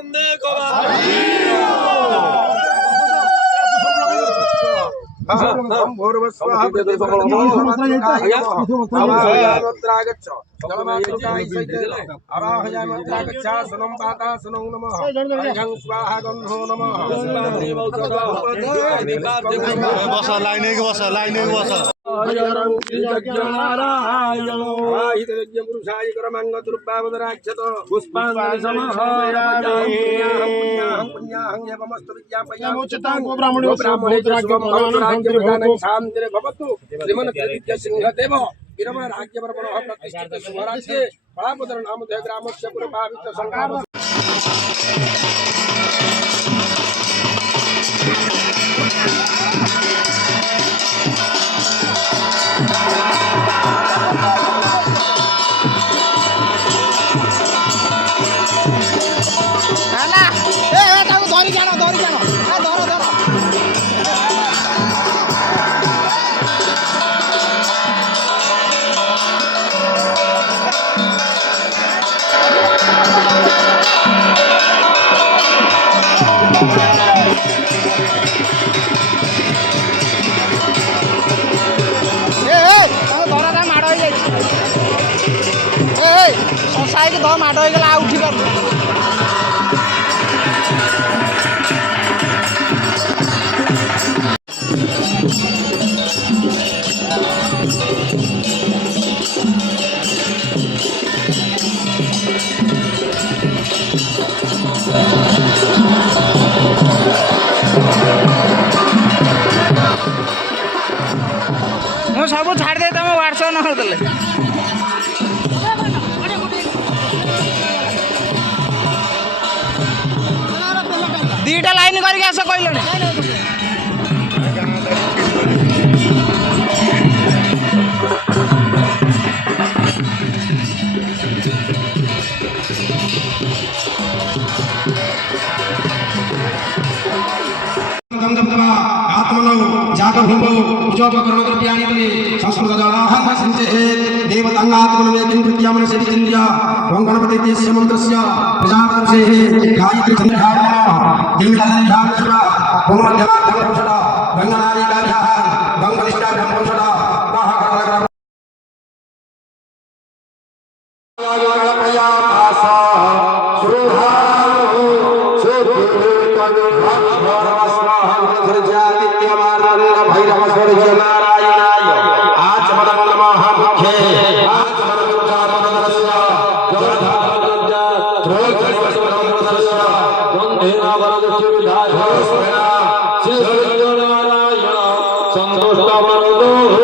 आनंदे कवा सिंहदेव विरमण राज्यवर्मण प्रतिष्ठित स्वराज्ये बलापदर नामधेय ग्रामस्य पुरभावित संग्राम सोसाइटी दो माड़ हो गला उठी पार मु सब छाड़ दे तुम व्हाट्सएप नंबर देले दीटा लाइन करके आस कहले संतुष्ट